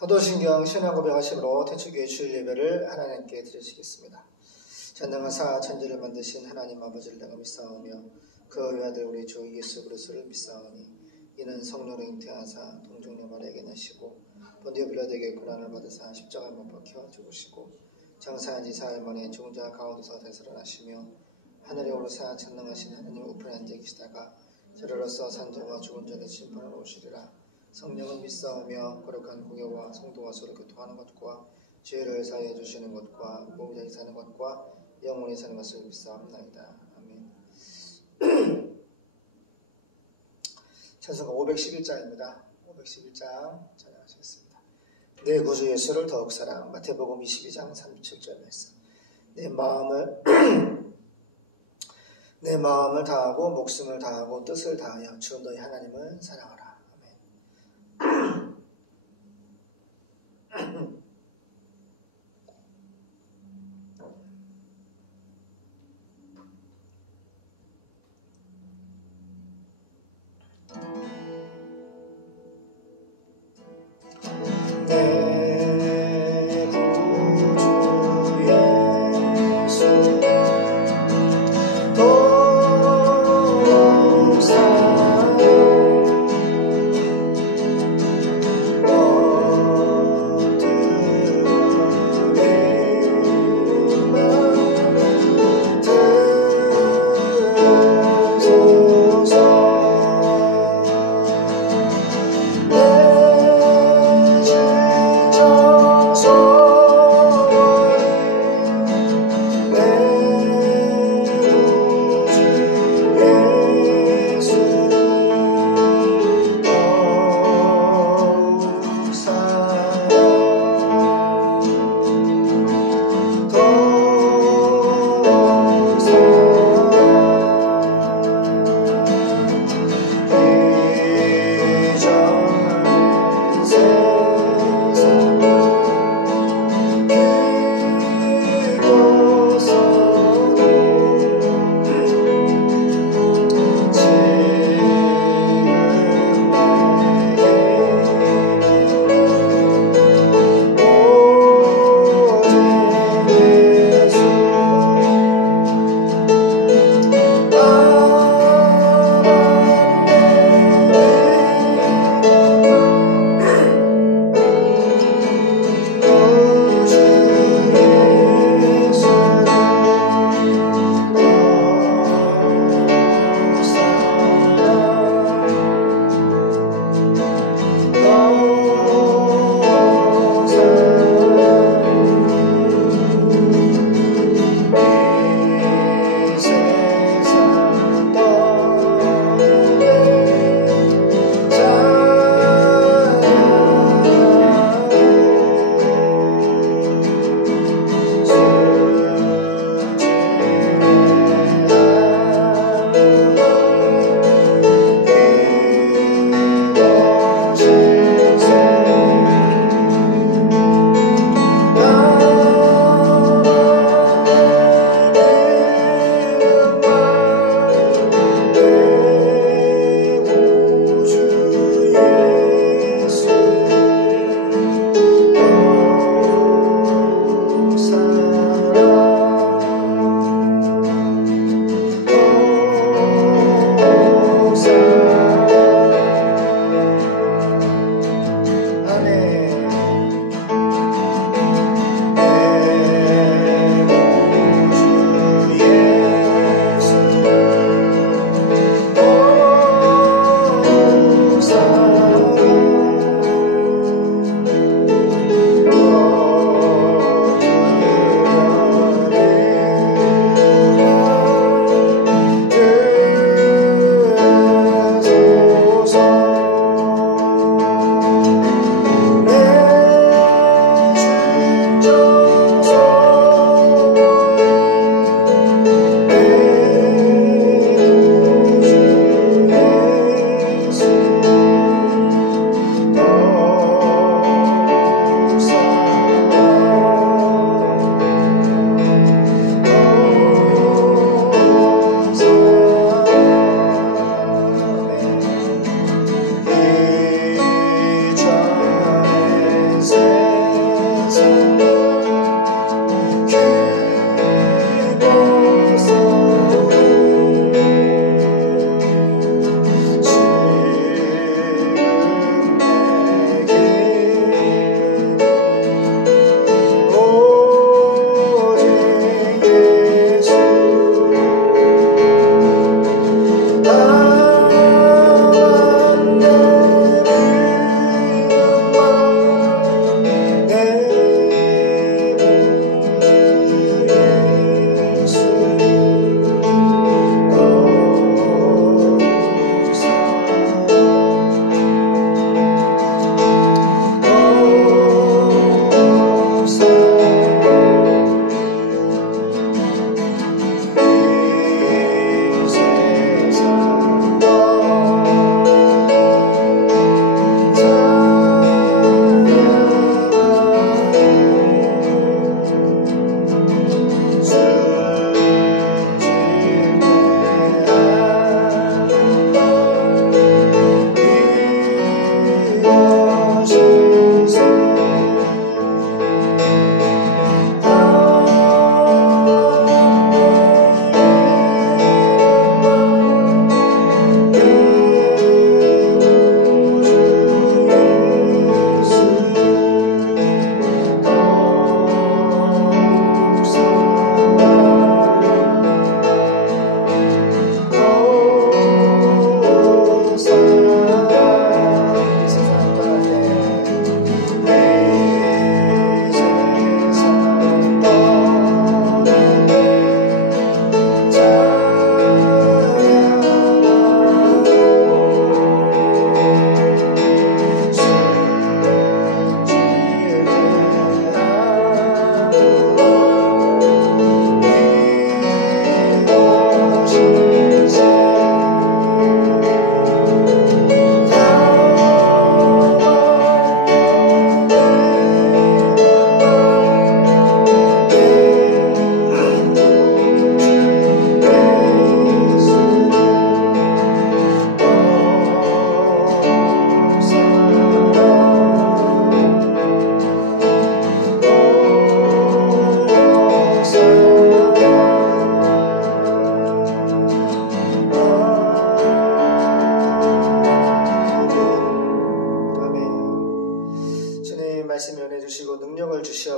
사도신경 신앙 고백하심으로 태초교회 주일 예배를 하나님께 드리시겠습니다. 전능하사 천지를 만드신 하나님 아버지를 내가 믿사오며 그 외아들 우리 주 예수 그리스도를 믿사오니 이는 성령으로 잉태하사 동정녀 마리아에게 나시고 본디오 빌라도에게 고난을 받으사 십자가에 못 박혀 죽으시고 장사한 지 사흘 만에 죽은 자 가운데서 되살아나시며 하늘에 오르사 전능하신 하나님 우편에 앉아 계시다가 저리로서 산자와 죽은 자를 심판하러 오시리라. 성령은 믿사오며 거룩한 공예와 성도와 서로 교통하는 것과 죄를 사하여 주시는 것과 몸자히 사는 것과 영원히 사는 것을 믿사옵나이다. 아멘. 찬송가 511장입니다. 511장 찬양하시겠습니다. 내 구주 예수를 더욱 사랑. 마태복음 22장 37절 말씀. 내 마음을 다하고 목숨을 다하고 뜻을 다하여 주 너희 하나님을 사랑하라.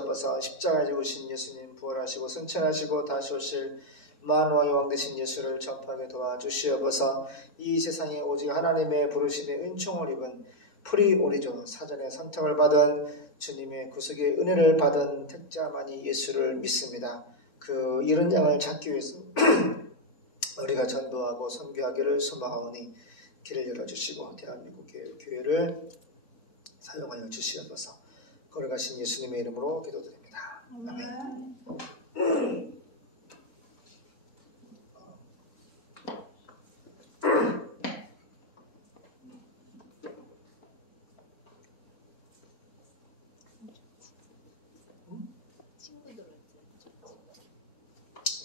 주시옵소서. 십자가에 죽으신 예수님, 부활하시고 승천하시고 다시 오실 만왕의 왕 되신 예수를 전파하게 도와주시옵소서. 이 세상에 오직 하나님의 부르심의 은총을 입은 프리오리존 사전에 선택을 받은 주님의 구속의 은혜를 받은 택자만이 예수를 믿습니다. 그 이른 양을 찾기 위해서 우리가 전도하고 선교하기를 소망하오니 길을 열어주시고 대한민국 교회를 사용하여 주시옵소서. 걸어가신 예수님의 이름으로 기도드립니다. 아멘.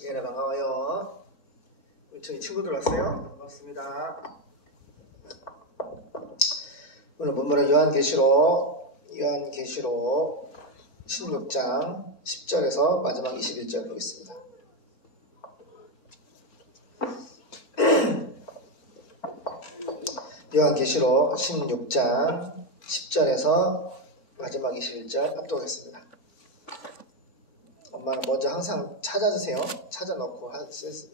예, 반가워요. 저희 친구들 왔어요. 반갑습니다. 오늘 본문은 요한계시록 16장 10절에서 마지막 21절 보겠습니다. 요한계시록 16장 10절에서 마지막 21절 합독하겠습니다. 엄마는 먼저 항상 찾아주세요. 찾아놓고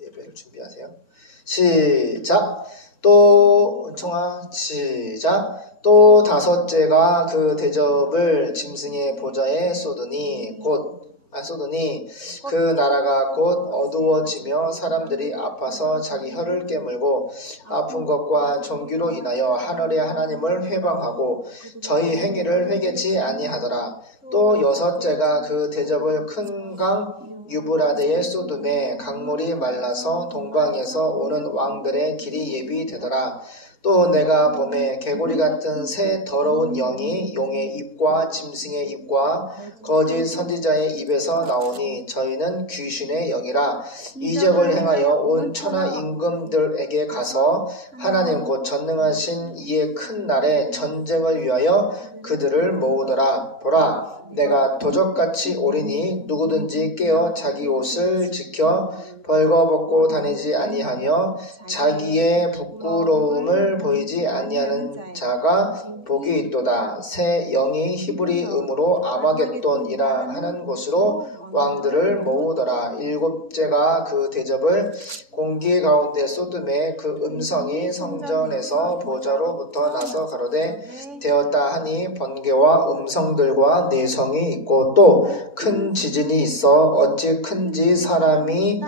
예배를 준비하세요. 시작. 또 은총아 시작. 또 다섯째가 그 대접을 짐승의 보좌에 쏟으니 그 나라가 곧 어두워지며 사람들이 아파서 자기 혀를 깨물고 아픈 것과 종기로 인하여 하늘의 하나님을 회방하고 저희 행위를 회개치 아니하더라. 또 여섯째가 그 대접을 큰 강 유브라데에 쏟음에 강물이 말라서 동방에서 오는 왕들의 길이 예비되더라. 또 내가 봄에 개구리 같은 새 더러운 영이 용의 입과 짐승의 입과 거짓 선지자의 입에서 나오니 저희는 귀신의 영이라. 이적을 행하여 온 천하 임금들에게 가서 하나님 곧 전능하신 이의 큰 날에 전쟁을 위하여 그들을 모으더라. 보라, 내가 도적같이 오리니 누구든지 깨어 자기 옷을 지켜 벌거벗고 다니지 아니하며 자기의 부끄러움을 보이지 아니하는 자가 복이 있도다. 새 영이 히브리 음으로 아마겟돈이라 하는 곳으로 왕들을 모으더라. 일곱째가 그 대접을 공기 가운데 쏟음에 그 음성이 성전에서 보좌로부터 나서 가로되 되었다 하니 번개와 음성들과 내성이 있고 또 큰 지진이 있어 어찌 큰지 사람이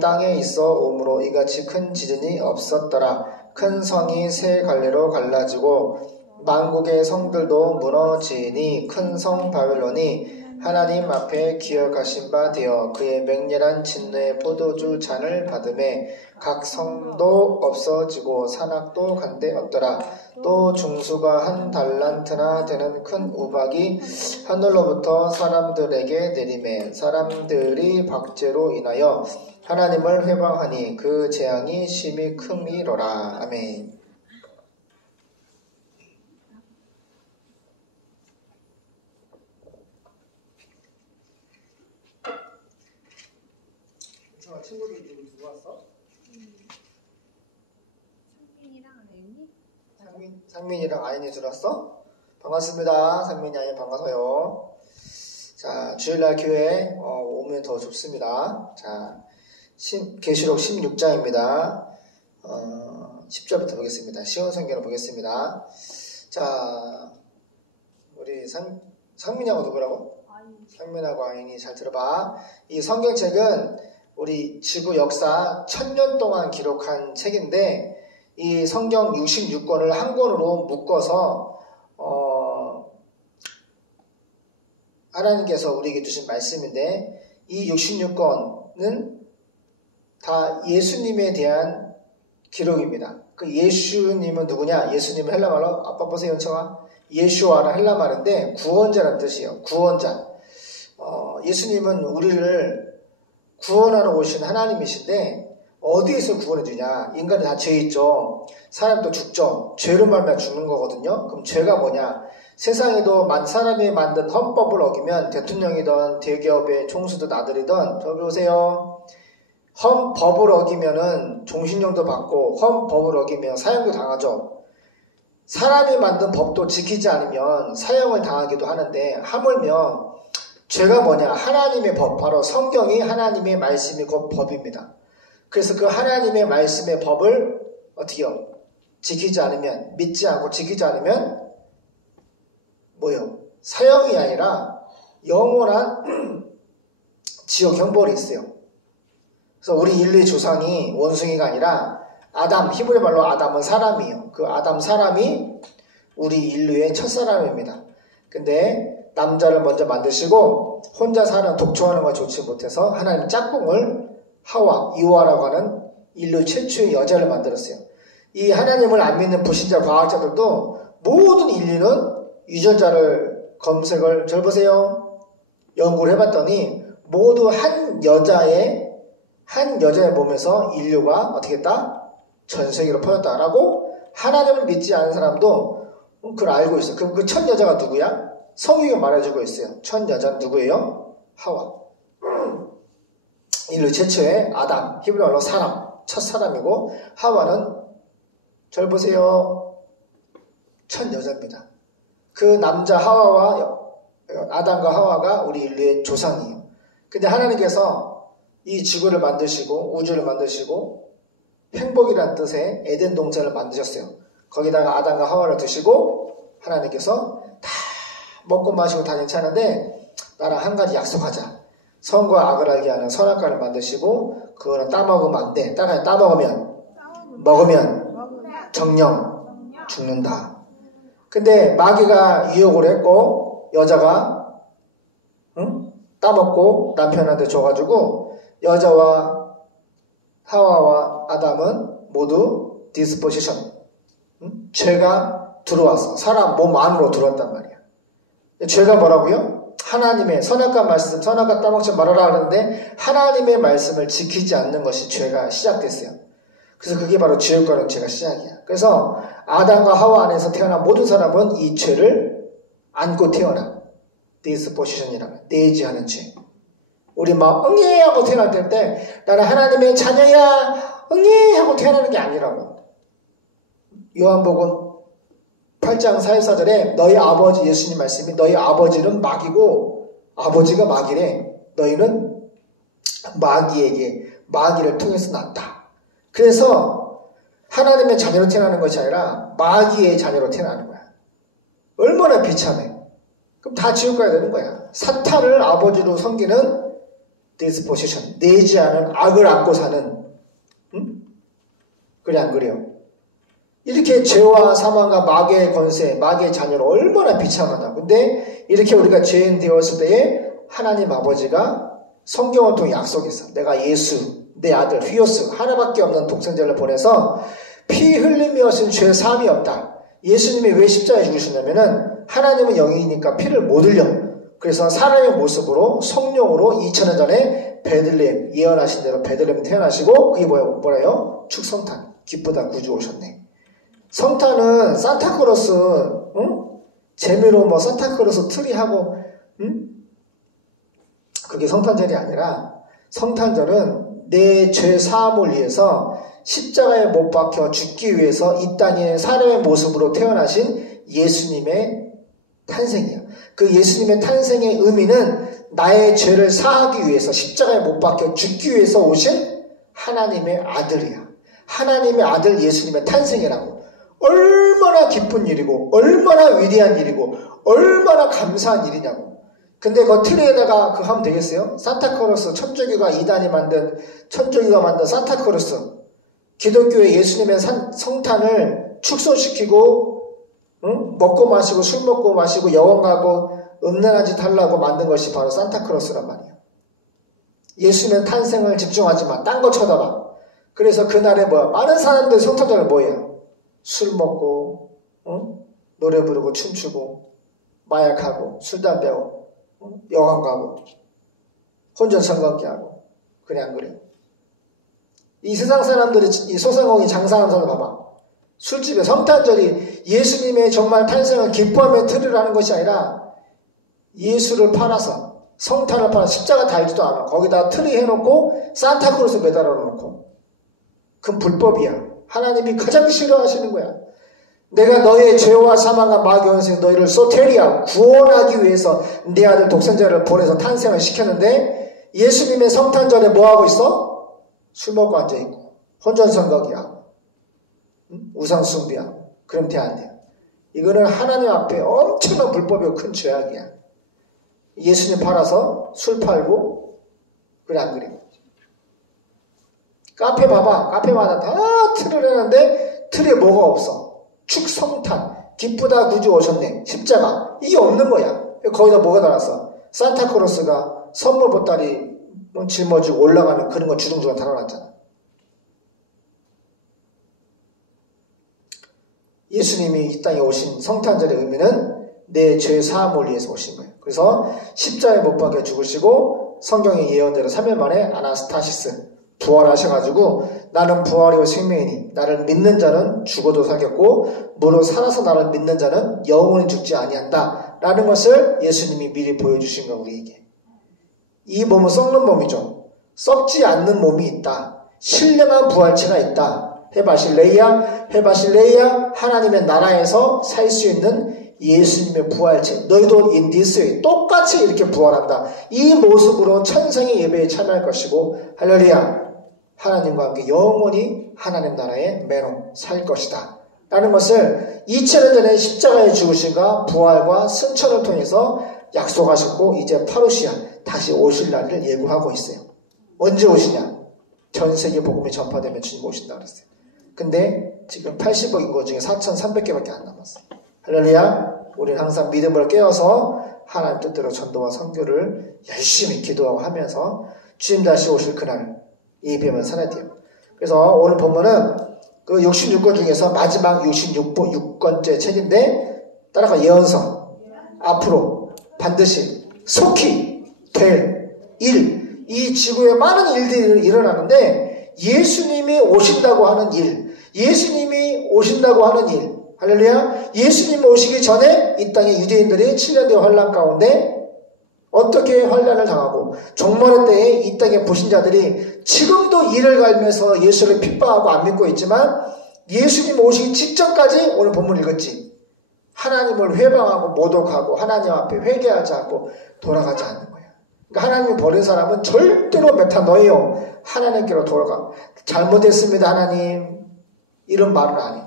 땅에 있어 오므로 이같이 큰 지진이 없었더라. 큰 성이 세 갈래로 갈라지고 만국의 성들도 무너지니 큰 성 바벨론이 하나님 앞에 기억하신 바 되어 그의 맹렬한 진노의 포도주 잔을 받음에 각 성도 없어지고 산악도 간데 없더라. 또 중수가 한 달란트나 되는 큰 우박이 하늘로부터 사람들에게 내리매 사람들이 박제로 인하여 하나님을 회방하니 그 재앙이 심히 큼이로라. 아멘. 친구들 누구 왔어? 상민이랑 아인이 들어왔어? 반갑습니다. 상민이 아인 반가워요. 자, 주일날 교회 오면 더 좋습니다. 자, 계시록 16장입니다. 10절부터 보겠습니다. 시온 성경을 보겠습니다. 자, 우리 상민이하고 누구라고? 상민하고 아인이 잘 들어봐. 이 성경책은 우리 지구 역사 1000년 동안 기록한 책인데 이 성경 66권을 한 권으로 묶어서 하나님께서 우리에게 주신 말씀인데 이 66권은 다 예수님에 대한 기록입니다. 그 예수님은 누구냐? 예수님은 헬라말로 아빠 보세요, 연청아. 예수아라는 헬라말인데 구원자라는 뜻이에요. 구원자. 예수님은 우리를 구원하러 오신 하나님이신데 어디에서 구원해 주냐? 인간이 다 죄 있죠. 사람도 죽죠. 죄로 말미암아 죽는 거거든요. 그럼 죄가 뭐냐? 세상에도 사람이 만든 헌법을 어기면 대통령이든 대기업의 총수든 아들이든 저기 보세요. 헌법을 어기면은 종신형도 받고 헌법을 어기면 사형도 당하죠. 사람이 만든 법도 지키지 않으면 사형을 당하기도 하는데 하물며 죄가 뭐냐? 하나님의 법, 바로 성경이 하나님의 말씀이 곧 법입니다. 그래서 그 하나님의 말씀의 법을 어떻게요? 지키지 않으면, 믿지 않고 지키지 않으면 뭐요? 사형이 아니라 영원한 지옥 형벌이 있어요. 그래서 우리 인류의 조상이 원숭이가 아니라 아담, 히브리 말로 아담은 사람이에요. 그 아담 사람이 우리 인류의 첫사람입니다. 근데 남자를 먼저 만드시고 혼자 사는 독초하는 걸 좋지 못해서 하나님 짝꿍을 하와, 이와라고 하는 인류 최초의 여자를 만들었어요. 이 하나님을 안 믿는 불신자 과학자들도 모든 인류는 유전자를 검색을 잘 보세요. 연구를 해봤더니 모두 한 여자의 몸에서 인류가 어떻게 했다? 전 세계로 퍼졌다라고 하나님을 믿지 않은 사람도 그걸 알고 있어요. 그럼 그 첫 여자가 누구야? 성경이 말해주고 있어요. 첫 여자는 누구예요? 하와. 인류 최초의 아담, 히브리어로 사람, 첫 사람이고 하와는 잘 보세요. 첫 여자입니다. 그 남자 하와와 아담과 하와가 우리 인류의 조상이에요. 근데 하나님께서 이 지구를 만드시고 우주를 만드시고 행복이라는 뜻의 에덴 동산을 만드셨어요. 거기다가 아담과 하와를 두시고 하나님께서 다 먹고 마시고 다 괜찮은데 나랑 한 가지 약속하자. 선과 악을 알게 하는 선악과를 만드시고 그거는 따먹으면 안 돼. 먹으면 정령 죽는다. 근데 마귀가 유혹을 했고 여자가 따먹고 남편한테 줘가지고 여자와 하와와 아담은 모두 디스포지션, 죄가 들어왔어. 사람 몸 안으로 들어왔단 말이야. 죄가 뭐라고요? 하나님의 선악과 말씀, 선악과 따먹지 말아라 하는데 하나님의 말씀을 지키지 않는 것이 죄가 시작됐어요. 그래서 그게 바로 지옥 가는 죄가 시작이야. 그래서 아담과 하와 안에서 태어난 모든 사람은 이 죄를 안고 태어나. 디스포지션이라고 내지하는 죄. 우리 막 응애 하고 태어날 때 나는 하나님의 자녀야 응애 하고 태어나는 게 아니라고. 요한복음 8장 44절에 너희 아버지, 예수님 말씀이 너희 아버지는 마귀고 아버지가 마귀래. 너희는 마귀를 통해서 났다. 그래서 하나님의 자녀로 태어나는 것이 아니라 마귀의 자녀로 태어나는 거야. 얼마나 비참해. 그럼 다 지옥 가야 되는 거야. 사탄을 아버지로 섬기는 디스포지션, 내지 않은 악을 안고 사는, 그래 안 그래요? 이렇게 죄와 사망과 마귀의 권세, 마귀의 자녀로 얼마나 비참하다. 근데 이렇게 우리가 죄인 되었을 때에 하나님 아버지가 성경을 통해 약속했어. 내가 예수, 내 아들 휘오스 하나밖에 없는 독생자를 보내서 피 흘림이 없인 죄 사함이 없다. 예수님이 왜 십자가에 죽으셨냐면은 하나님은 영이니까 피를 못 흘려. 그래서 사람의 모습으로 성령으로 2000년 전에 베들레헴 예언하신 대로 베들레헴 태어나시고 그게 뭐래요? 축성탄 기쁘다 구주 오셨네. 성탄은 산타크로스 재미로 뭐 산타크로스 트리하고 그게 성탄절이 아니라 성탄절은 내 죄 사함을 위해서 십자가에 못 박혀 죽기 위해서 이 땅에 사람의 모습으로 태어나신 예수님의 탄생이야. 그 예수님의 탄생의 의미는 나의 죄를 사하기 위해서 십자가에 못 박혀 죽기 위해서 오신 하나님의 아들이야. 하나님의 아들 예수님의 탄생이라고. 얼마나 기쁜 일이고 얼마나 위대한 일이고 얼마나 감사한 일이냐고. 근데 그 틀에다가 그거 하면 되겠어요? 산타크로스, 천주교가 이단이 만든 천주교가 만든 산타크로스, 기독교의 예수님의 성탄을 축소시키고 먹고 마시고 술 먹고 마시고 여원 가고 음란한 짓 하려고 만든 것이 바로 산타크로스란 말이에요. 예수님의 탄생을 집중하지 마. 딴 거 쳐다봐. 그래서 그날에 많은 사람들이 성탄절을 뭐예요? 술 먹고 노래 부르고 춤추고 마약하고 술 담배하고 여관 가고 혼전성관계 하고 그냥 그래. 이 세상 사람들이 이 소상공인 장사하는 사람 봐봐. 술집에 성탄절이 예수님의 정말 탄생을 기뻐하며 틀으라는 것이 아니라 예수를 팔아서 성탄을 팔아 십자가 달지도 않아. 거기다 트리 해놓고 산타크로스 매달아 놓고 그건 불법이야. 하나님이 가장 싫어하시는 거야. 내가 너의 죄와 사망과 마귀 원수인 너희를 소테리아 구원하기 위해서 내 아들 독생자를 보내서 탄생을 시켰는데 예수님의 성탄절에 뭐하고 있어? 술 먹고 앉아있고 혼전선거기하고 우상숭배하고 그럼 돼 안 돼요? 이거는 하나님 앞에 엄청난 불법이고 큰 죄악이야. 예수님 팔아서 술 팔고 그래 안 그래? 카페 봐봐. 카페마다 다 틀을 해놨는데 틀에 뭐가 없어? 축성탄, 기쁘다 구주 오셨네, 십자가 이게 없는 거야. 거기다 뭐가 달았어? 산타크로스가 선물 보따리 짊어지고 올라가는 그런 거 주둥주둥 달아놨잖아. 예수님이 이 땅에 오신 성탄절의 의미는 내 죄 사함을 위해서 오신 거예요. 그래서 십자가에 못 박혀 죽으시고 성경의 예언대로 3일 만에 아나스타시스 부활하셔가지고 나는 부활이요 생명이니 나를 믿는 자는 죽어도 살겠고 무릇 살아서 나를 믿는 자는 영원히 죽지 아니한다 라는 것을 예수님이 미리 보여주신 거 우리에게. 이 몸은 썩는 몸이죠. 썩지 않는 몸이 있다. 신령한 부활체가 있다. 헤바실레이야 하나님의 나라에서 살 수 있는 예수님의 부활체. 너희도 in this way 똑같이 이렇게 부활한다. 이 모습으로 천상의 예배에 참여할 것이고 할렐루야 하나님과 함께 영원히 하나님 나라의 매로 살 것이다 라는 것을 2000년 전에 십자가에 죽으신가 부활과 승천을 통해서 약속하셨고 이제 파루시아 다시 오실 날을 예고하고 있어요. 언제 오시냐? 전 세계 복음이 전파되면 주님 오신다 그랬어요. 근데 지금 80억 인구 중에 4,300개밖에 안 남았어요. 할렐루야. 우리는 항상 믿음을 깨워서 하나님 뜻대로 전도와 선교를 열심히 기도하고 하면서 주님 다시 오실 그날 예배만 살아야 돼요. 그래서 오늘 본문은 그 66권 중에서 마지막 66권째 책인데 따라가 예언서 앞으로 반드시 속히 될 일, 이 지구에 많은 일들이 일어나는데 예수님이 오신다고 하는 일, 예수님이 오신다고 하는 일, 할렐루야. 예수님 오시기 전에 이 땅의 유대인들이 7년대 환란 가운데 어떻게 환란을 당하고 종말의 때에 이 땅의 불신자들이 지금도 이를 갈면서 예수를 핍박하고 안 믿고 있지만 예수님 오시기 직전까지 오늘 본문 읽었지. 하나님을 회방하고 모독하고 하나님 앞에 회개하지 않고 돌아가지 않는 거야. 그러니까 하나님이 버린 사람은 절대로 메타노이오 하나님께로 돌아가. 잘못했습니다 하나님 이런 말은 안 해.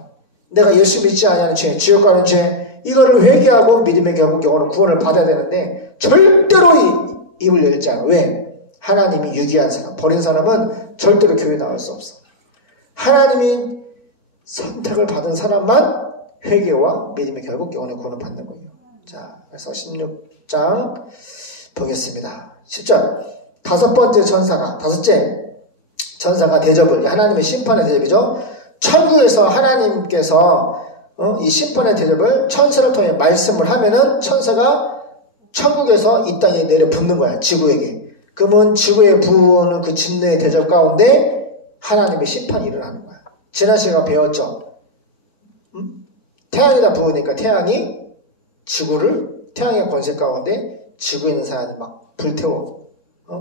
내가 예수 믿지 아니하는 죄, 지옥 가는 죄 이거를 회개하고 믿음의 경우는 구원을 받아야 되는데 절대로 입을 열지 않아. 왜? 하나님이 유기한 사람, 버린 사람은 절대로 교회에 나올 수 없어. 하나님이 선택을 받은 사람만 회개와 믿음의 결국 영혼의 구원을 받는 거예요. 자, 그래서 16장 보겠습니다. 10절 다섯째 전사가 대접을, 하나님의 심판의 대접이죠. 천국에서 하나님께서 이 심판의 대접을 천사를 통해 말씀을 하면은 천사가 천국에서 이 땅에 내려 붙는 거야. 지구에게. 그러면 지구에 부어오는 그 진노의 대접 가운데 하나님의 심판이 일어나는 거야. 지난 시간에 배웠죠. 태양에다 부으니까 태양이 지구를, 태양의 권세 가운데 지구에 있는 사람이 막 불태워.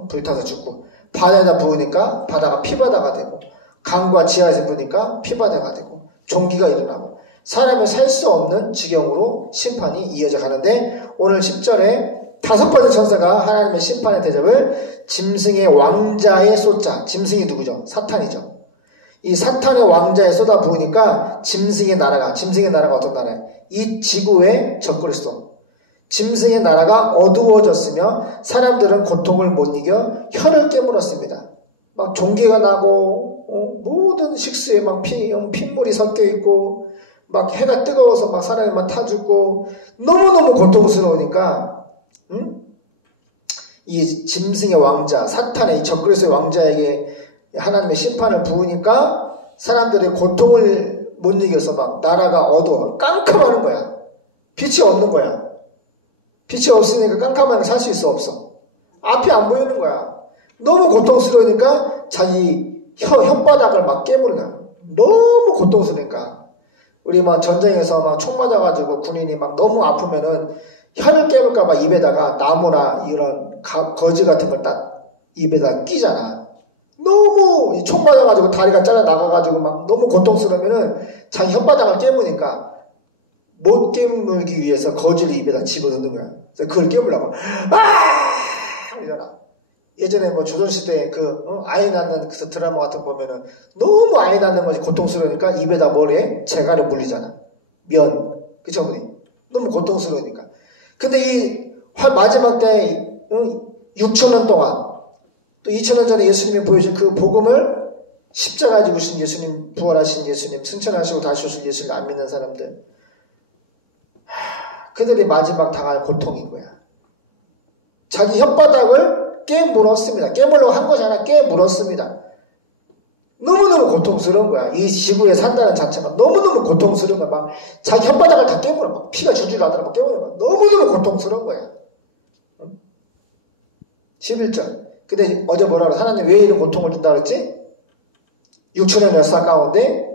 불타서 죽고. 바다에다 부으니까 바다가 피바다가 되고, 강과 지하에서 부으니까 피바다가 되고, 종기가 일어나고, 사람이 살 수 없는 지경으로 심판이 이어져 가는데, 오늘 10절에 다섯 번째 천사가 하나님의 심판의 대접을 짐승의 왕자에 쏟자. 짐승이 누구죠? 사탄이죠. 이 사탄의 왕자에 쏟아 부으니까 짐승의 나라가 어떤 나라예요? 이 지구에 접근했어. 짐승의 나라가 어두워졌으며 사람들은 고통을 못 이겨 혀를 깨물었습니다. 막 종기가 나고 모든 식수에 막 핏물이 섞여 있고 막 해가 뜨거워서 막 사람이 막 타 죽고 너무너무 고통스러우니까 이 짐승의 왕자, 사탄의 이 적그리스의 왕자에게 하나님의 심판을 부으니까 사람들의 고통을 못 이겨서 막 나라가 어두워 깜깜하는 거야. 빛이 없는 거야. 빛이 없으니까 깜깜하게 살 수 있어 없어. 앞이 안 보이는 거야. 너무 고통스러우니까 자기 혓바닥을 막 깨물나. 너무 고통스러우니까. 우리 막 전쟁에서 막 총 맞아가지고 군인이 막 너무 아프면은 혀를 깨물까봐 입에다가 나무나 이런 거지 같은 걸 딱 입에다 끼잖아. 너무 총 맞아가지고 다리가 잘라 나가가지고 막 너무 고통스러우면은 자기 혓바닥을 깨무니까 못 깨물기 위해서 거지를 입에다 집어넣는 거야. 그래서 그걸 깨물라고 이러잖아. 예전에 뭐 조선시대 아이 낳는 그 드라마 같은 거 보면은 너무 아이 낳는 것이 고통스러우니까 입에다 뭐래? 재갈을 물리잖아. 면. 그쵸, 어머니? 너무 고통스러우니까. 근데 이 마지막 때 6,000년 동안 또 2,000년 전에 예수님이 보여준 그 복음을 십자가 지구신 예수님, 부활하신 예수님, 승천하시고 다시 오실 예수님 안 믿는 사람들, 그들이 마지막 당할 고통인 거야. 자기 혓바닥을 깨물었습니다. 깨물려고 한 거잖아. 깨물었습니다. 너무너무 고통스러운 거야. 이 지구에 산다는 자체가 너무너무 고통스러운 거야. 막 자기 혓바닥을 다 깨물어. 막 피가 줄줄 나더라. 막 깨물어. 막 너무너무 고통스러운 거야. 11절. 근데 어제 뭐라 그래? 하나님 왜 이런 고통을 준다 그랬지? 6천의 역사 가운데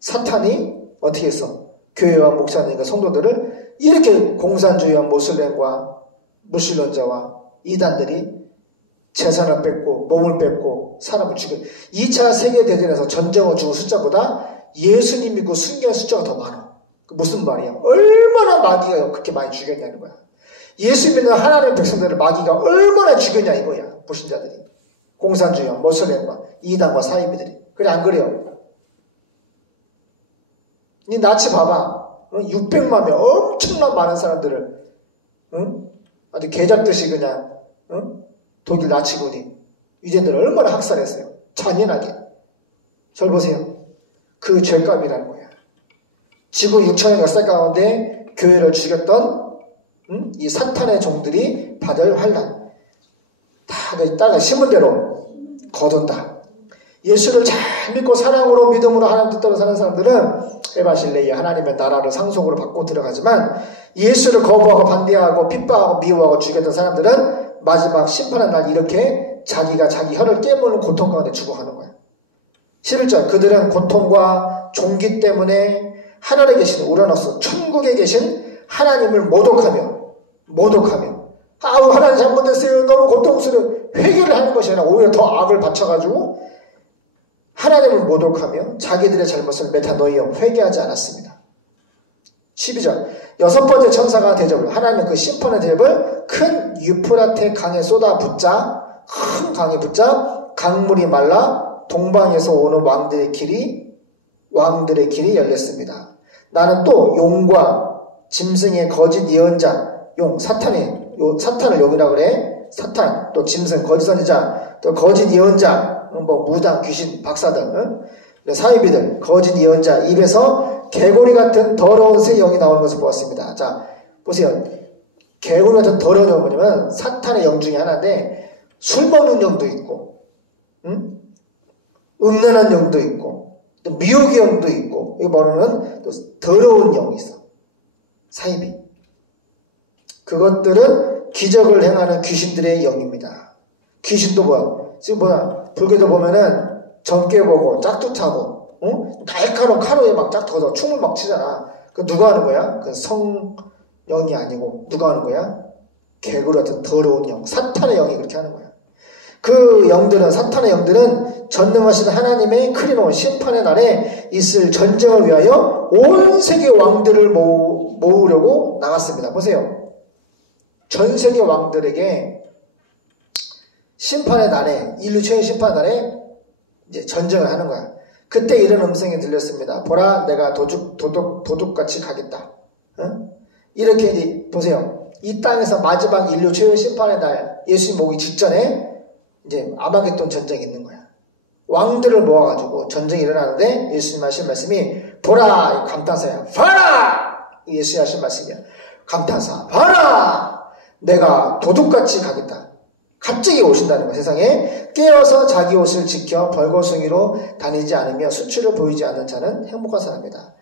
사탄이 어떻게 했어? 교회와 목사님과 성도들을 이렇게 공산주의와 모슬렘과 무신론자와 이단들이 재산을 뺏고 몸을 뺏고 사람을 죽여. 2차 세계대전에서 전쟁을 죽은 숫자보다 예수님 믿고 순교한 숫자가 더 많아. 그 무슨 말이야? 얼마나 마귀가 그렇게 많이 죽였냐는 거야. 예수 믿는 하나님의 백성들을 마귀가 얼마나 죽였냐 이거야. 불신자들이. 공산주의와 모슬렘과 이단과 사이비들이. 그래 안 그래요? 이 나치 봐봐. 600만 명 엄청난 많은 사람들을 아주 개잡듯이 그냥 독일 나치군이 유대인들을 얼마나 학살했어요. 잔인하게. 절 보세요. 그 죄값이라는 거야. 지구 6천년 역사 가운데 교회를 죽였던 이 사탄의 종들이 받을 환난. 다 땅에 심은 대로 거둔다. 예수를 잘 믿고 사랑으로 믿음으로 하나님 뜻대로 사는 사람들은 에바실레이 하나님의 나라를 상속으로 받고 들어가지만 예수를 거부하고 반대하고 핍박하고 미워하고 죽였던 사람들은 마지막 심판의 날 이렇게 자기가 자기 혀를 깨무는 고통 가운데 죽어가는 거야. 11절 그들은 고통과 종기 때문에 하늘에 계신 우라노스 천국에 계신 하나님을 모독하며 아우 하나님 잘못했어요. 너무 고통스러워. 회개를 하는 것이 아니라 오히려 더 악을 받쳐가지고 하나님을 모독하며 자기들의 잘못을 메타노이어 회개하지 않았습니다. 12절 여섯 번째 천사가 대접을 하나님의 그 심판의 대접을 큰 유프라테 강에 쏟아붓자 큰 강에 붙자 강물이 말라 동방에서 오는 왕들의 길이 열렸습니다. 나는 또 용과 짐승의 거짓 예언자 용 사탄을 용이라고 그래. 사탄 또 짐승 거짓 선지자 또 거짓 예언자 뭐 무당 귀신 박사들 사이비들 거짓 예언자 입에서 개구리 같은 더러운 새 영이 나오는 것을 보았습니다. 자 보세요. 개구리 같은 더러운 영은 뭐냐면 사탄의 영 중에 하나인데 술 먹는 영도 있고 음란한 영도 있고 또 미혹의 영도 있고 이거 뭐냐면 또 더러운 영이 있어. 사이비. 그것들은 기적을 행하는 귀신들의 영입니다. 귀신도 뭐야? 지금 불교도 보면은 점괘 보고 짝도 타고 날카로운 칼로에 막 짝 터서 춤을 막 치잖아. 그 누가 하는 거야? 그 성영이 아니고 누가 하는 거야? 개구리 같은 더러운 영, 사탄의 영이 그렇게 하는 거야. 그 영들은 사탄의 영들은 전능하신 하나님의 크리노 심판의 날에 있을 전쟁을 위하여 온 세계 왕들을 모으려고 나갔습니다. 보세요. 전 세계 왕들에게 심판의 날에 인류 최후 심판의 날에 이제 전쟁을 하는 거야. 그때 이런 음성이 들렸습니다. 보라, 내가 도둑같이 가겠다. 이렇게 이제 보세요. 이 땅에서 마지막 인류 최후 심판의 날 예수님 오기 직전에 이제 아마겟돈 전쟁이 있는 거야. 왕들을 모아가지고 전쟁이 일어나는데 예수님 하신 말씀이 보라, 감탄사야. 봐라! 예수님 하신 말씀이야. 감탄사. 봐라! 내가 도둑같이 가겠다. 갑자기 오신다는 거야. 세상에 깨어서 자기 옷을 지켜 벌거숭이로 다니지 않으며 수치를 보이지 않는 자는 행복한 사람이다.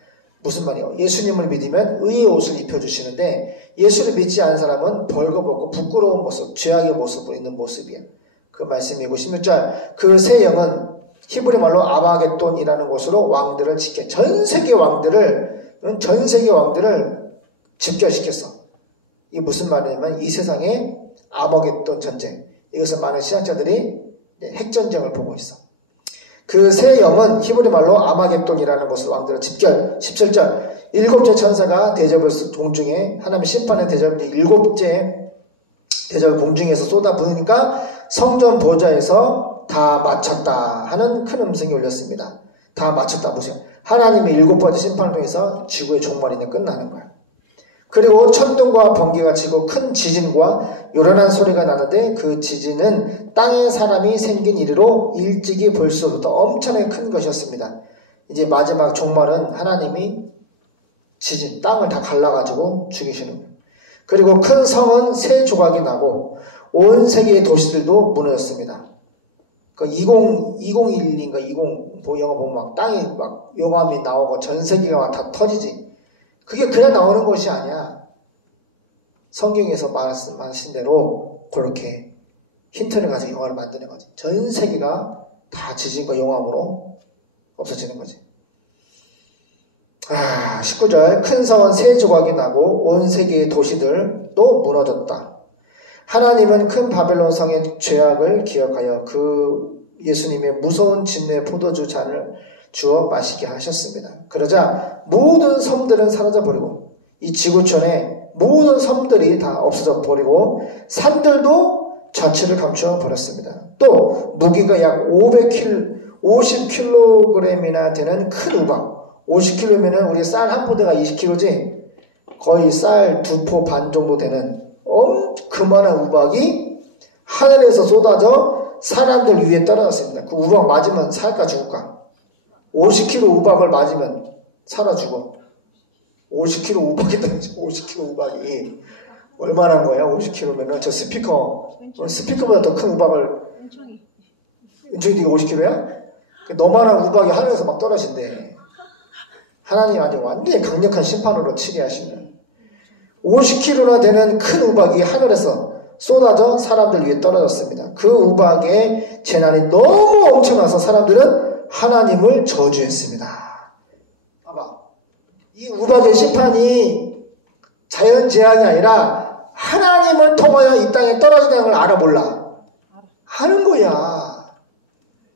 무슨 말이에요? 예수님을 믿으면 의의 옷을 입혀주시는데 예수를 믿지 않은 사람은 벌거벗고 부끄러운 모습, 죄악의 모습을 있는 모습이야. 그 말씀이고 16절 그 새 영은 히브리 말로 아마겟돈이라는 곳으로 왕들을 지켜 전 세계 왕들을 집결시켰어. 이게 무슨 말이냐면 이 세상에 아마겟돈 전쟁 이것을 많은 신학자들이 핵전쟁을 보고 있어. 그 새 영은 히브리 말로 아마겟돈이라는 것을 왕들을 집결. 17절 일곱째 천사가 대접을 공중에 하나님의 심판의 대접을 일곱째 대접을 공중에서 쏟아부으니까 성전 보좌에서 다 마쳤다 하는 큰 음성이 울렸습니다. 다 마쳤다 보세요. 하나님의 일곱 번째 심판을 통해서 지구의 종말이 이제 끝나는 거예요. 그리고 천둥과 번개가 치고 큰 지진과 요란한 소리가 나는데 그 지진은 땅에 사람이 생긴 이래로 일찍이 볼 수부터 엄청나게 큰 것이었습니다. 이제 마지막 종말은 하나님이 지진, 땅을 다 갈라가지고 죽이시는 거예요. 그리고 큰 성은 세 조각이 나고 온 세계의 도시들도 무너졌습니다. 그 2012인가 20 영화 보면 막 땅이 막 용암이 나오고 전 세계가 막 다 터지지. 그게 그냥 나오는 것이 아니야. 성경에서 말씀하신 대로 그렇게 힌트를 가지고 영화를 만드는 거지. 전 세계가 다 지진과 용암으로 없어지는 거지. 19절 큰 성은 세 조각이 나고 온 세계의 도시들도 무너졌다. 하나님은 큰 바벨론 성의 죄악을 기억하여 그 예수님의 무서운 진노의 포도주 잔을 주어 마시게 하셨습니다. 그러자 모든 섬들은 사라져 버리고 이 지구촌의 모든 섬들이 다 없어져 버리고 산들도 자취를 감추어 버렸습니다. 또 무게가 약 50kg이나 되는 큰 우박, 50kg면은 우리 쌀 한 포대가 20kg지, 거의 쌀 2포 반 정도 되는 그만한 우박이 하늘에서 쏟아져 사람들 위에 떨어졌습니다. 그 우박 맞으면 살까 죽을까? 50kg 우박을 맞으면 살아 죽어. 50kg 우박이 떨어져. 50kg 우박이 얼마나 한 거야? 50kg면은 저 스피커보다 더 큰 우박을. 은총이 네가 50kg야? 너만한 우박이 하늘에서 막 떨어진대. 하나님 아니 완전히 강력한 심판으로 치게 하시면 50kg나 되는 큰 우박이 하늘에서 쏟아져 사람들 위에 떨어졌습니다. 그 우박의 재난이 너무 엄청나서 사람들은 하나님을 저주했습니다. 봐봐. 이 우박의 심판이 자연재앙이 아니라 하나님을 통하여 이 땅에 떨어지는 걸 알아 몰라? 아는 거야.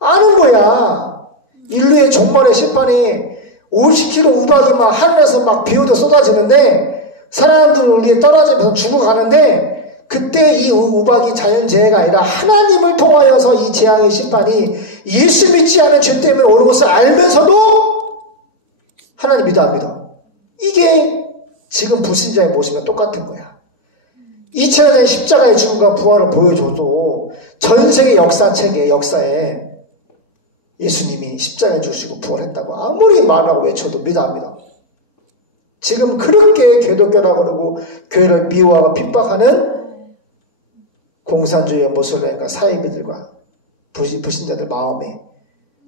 아는 거야. 인류의 종말의 심판이 50kg 우박이 막 하늘에서 막 비 오듯 쏟아지는데 사람들은 위에 떨어지면서 죽어가는데 그때 이 우박이 자연재해가 아니라 하나님을 통하여서 이 재앙의 심판이 예수 믿지 않은 죄 때문에 오는 것을 알면서도 하나님 믿어 안 믿어? 이게 지금 불신자의 모습과 똑같은 거야. 2000년 전 십자가의 죽음과 부활을 보여줘도 전 세계 역사에 예수님이 십자가에 죽으시고 부활했다고 아무리 말하고 외쳐도 믿어 안 믿어? 지금 그렇게 개독교라고 그러고 교회를 미워하고 핍박하는 공산주의 모슬렘과 사이비들과 불신자들 마음에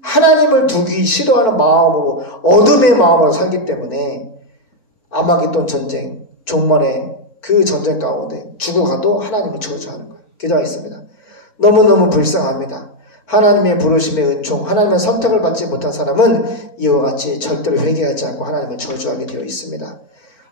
하나님을 두기 싫어하는 마음으로 어둠의 마음으로 살기 때문에 아마겟돈 전쟁 종말의 그 전쟁 가운데 죽어가도 하나님을 저주하는 거예요. 기도하겠습니다. 너무너무 불쌍합니다. 하나님의 부르심의 은총, 하나님의 선택을 받지 못한 사람은 이와 같이 절대로 회개하지 않고 하나님을 저주하게 되어 있습니다.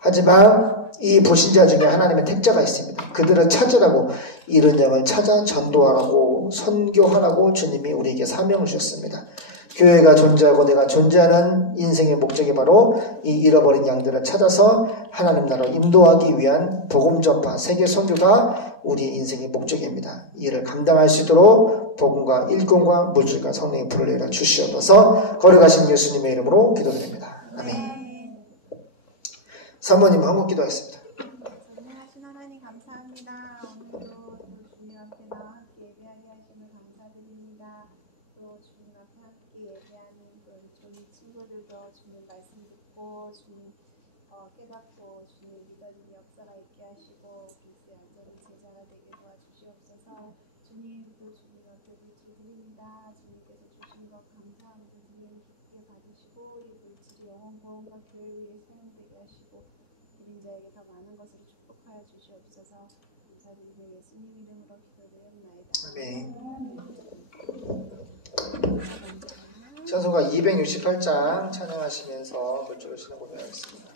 하지만 이 불신자 중에 하나님의 택자가 있습니다. 그들을 찾으라고 이른 영을 찾아 전도하라고 선교하라고 주님이 우리에게 사명을 주셨습니다. 교회가 존재하고 내가 존재하는 인생의 목적이 바로 이 잃어버린 양들을 찾아서 하나님 나라로 인도하기 위한 복음 전파, 세계 선교가 우리의 인생의 목적입니다. 이를 감당할 수 있도록 복음과 일꾼과 물질과 성령의 불을 내려 주시옵소서. 거룩하신 예수님의 이름으로 기도드립니다. 아멘. 사모님 한국 기도하겠습니다. 전능하신 하나님 감사합니다. 오늘도 주님 앞에 나와 함께 예배하게 하심을 감사드립니다. 또 주님 앞에 함께 예배하는 저희 친구들도 주님 말씀 듣고 주님 깨닫고 주님 믿어지는 역사가 있게 하시고 그리스도의 안전한 제자가 되게 도와주시옵소서. 주님 또 주님 앞에 물질드립니다. 주님께서 주신 것 감사합니다. 주님 깊게 받으시고 우리 물질이 영원 구원과 교회 위에 사용되게 하시고 그림자에게 더 많은 것을 축복하여 주시옵소서. 감사드리며 예수님 이름으로 기도드렸나이다. 아멘. 찬송가 268장 찬양하시면서 물주를 신어보겠습니다.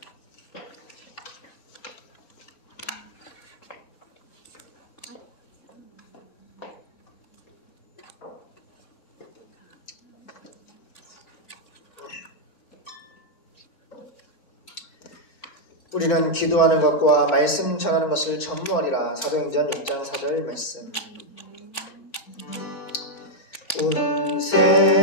우리는 기도하는 것과 말씀 전하는 것을 전무하리라. 사도행전 6장 4절 말씀. 온 세상